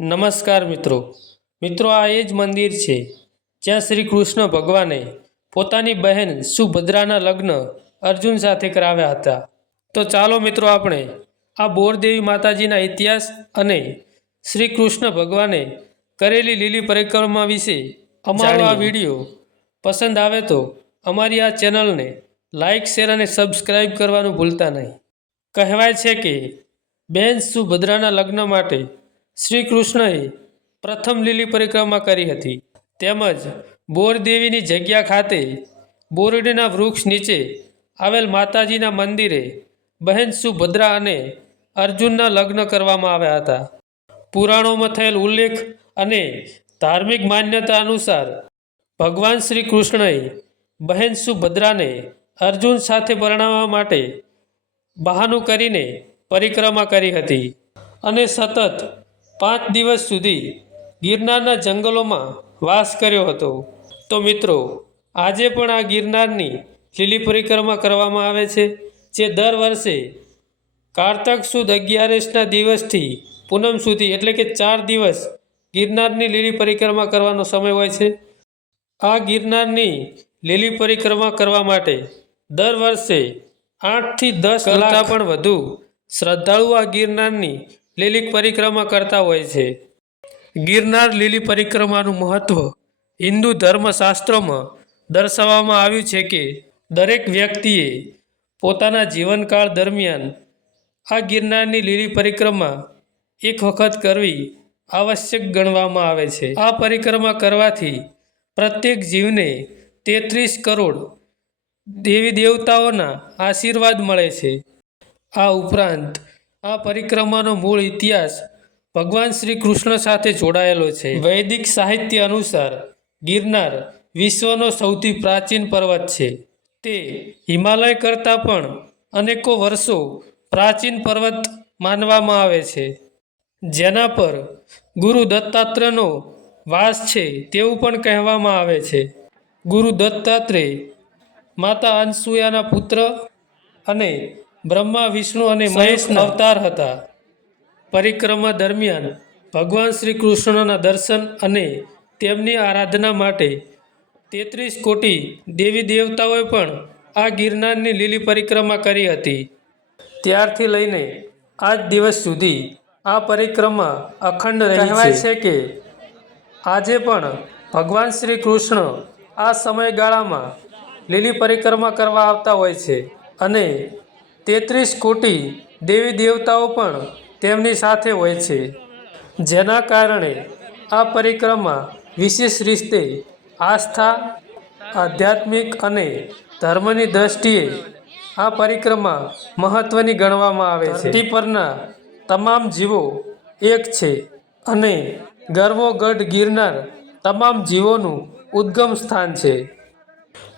નમસ્કાર મિત્રો. મિત્રો આ એ જ મંદિર છે જ્યાં શ્રી કૃષ્ણ ભગવાને પોતાની બહેન સુભદ્રાના લગ્ન અર્જુન સાથે કરાવ્યા હતા. તો ચાલો મિત્રો આપણે આ બોરદેવી માતાજીના ઇતિહાસ અને શ્રી કૃષ્ણ ભગવાને કરેલી લીલી પરિક્રમા વિશે અમારો આ વીડિયો પસંદ આવે તો અમારી આ ચેનલને લાઇક શેર અને સબસ્ક્રાઈબ કરવાનું ભૂલતા નહીં. કહેવાય છે કે બહેન સુભદ્રાના લગ્ન માટે શ્રી કૃષ્ણએ પ્રથમ લીલી પરિક્રમા કરી હતી. તેમજ બોરદેવીની જગ્યા ખાતે બોરડીના વૃક્ષ નીચે આવેલ માતાજીના મંદિરે બહેન સુભદ્રા અને અર્જુનના લગ્ન કરવામાં આવ્યા હતા. પુરાણોમાં થયેલ ઉલ્લેખ અને ધાર્મિક માન્યતા અનુસાર ભગવાન શ્રી કૃષ્ણએ બહેન સુભદ્રાને અર્જુન સાથે પરણાવવા માટે બહાનું કરીને પરિક્રમા કરી હતી અને સતત પાંચ દિવસ સુધી ગિરનારના જંગલોમાં વાસ કર્યો હતો. તો મિત્રો આજે પણ આ ગિરનારની લીલી પરિક્રમા કરવામાં આવે છે જે દર વર્ષે કારતક સુદ અગિયારસના દિવસથી પૂનમ સુધી એટલે કે ચાર દિવસ ગિરનારની લીલી પરિક્રમા કરવાનો સમય હોય છે. આ ગિરનારની લીલી પરિક્રમા કરવા માટે દર વર્ષે આઠથી દસ કલાક પણ વધુ શ્રદ્ધાળુ આ ગિરનારની લીલી પરિક્રમા કરતા હોય છે. ગિરનાર લીલી પરિક્રમાનું મહત્ત્વ હિન્દુ ધર્મશાસ્ત્રોમાં દર્શાવવામાં આવ્યું છે કે દરેક વ્યક્તિએ પોતાના જીવનકાળ દરમિયાન આ ગિરનારની લીલી પરિક્રમા એક વખત કરવી આવશ્યક ગણવામાં આવે છે. આ પરિક્રમા કરવાથી પ્રત્યેક જીવને તેત્રીસ કરોડ દેવી દેવતાઓના આશીર્વાદ મળે છે. આ ઉપરાંત આ પરિક્રમાનો મૂળ ઇતિહાસ ભગવાન શ્રી કૃષ્ણ સાથે જોડાયેલો છે. વૈદિક સાહિત્ય અનુસાર ગિરનાર વિશ્વનો સૌથી પ્રાચીન પર્વત છે. તે હિમાલય કરતાં પણ અનેકો વર્ષો પ્રાચીન પર્વત માનવામાં આવે છે. જેના પર ગુરુ દત્તાત્રેયનો વાસ છે તેવું પણ કહેવામાં આવે છે. ગુરુ દત્તાત્રેય માતા અનસુયાના પુત્ર અને બ્રહ્મા વિષ્ણુ અને મહેશ અવતાર હતા. પરિક્રમા દરમિયાન ભગવાન શ્રી કૃષ્ણના દર્શન અને તેમની આરાધના માટે તેત્રીસ કોટી દેવી દેવતાઓએ પણ આ ગિરનારની લીલી પરિક્રમા કરી હતી. ત્યારથી લઈને આજ દિવસ સુધી આ પરિક્રમા અખંડ રહેવાય કહેવાય છે કે આજે પણ ભગવાન શ્રી કૃષ્ણ આ સમયગાળામાં લીલી પરિક્રમા કરવા આવતા હોય છે અને તેત્રીસ કોટી દેવી દેવતાઓ પણ તેમની સાથે હોય છે. જેના કારણે આ પરિક્રમા વિશેષ રીતે આસ્થા, આધ્યાત્મિક અને ધર્મની દ્રષ્ટિએ આ પરિક્રમા મહત્ત્વની ગણવામાં આવે છે. ધરતી પરના તમામ જીવો એક છે અને ગર્વોગઢ ગિરનાર તમામ જીવોનું ઉદ્ગમ સ્થાન છે.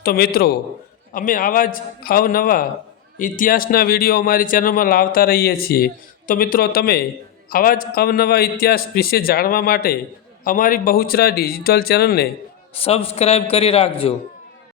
તો મિત્રો, અમે આવા જ અવનવા ઇતિહાસના વીડિયો અમારી ચેનલમાં લાવતા રહીએ છીએ. તો મિત્રો, તમે આવા જ અવનવા ઇતિહાસ વિશે જાણવા માટે અમારી બહુચરા ડિજિટલ ચેનલને સબસ્ક્રાઈબ કરી રાખજો.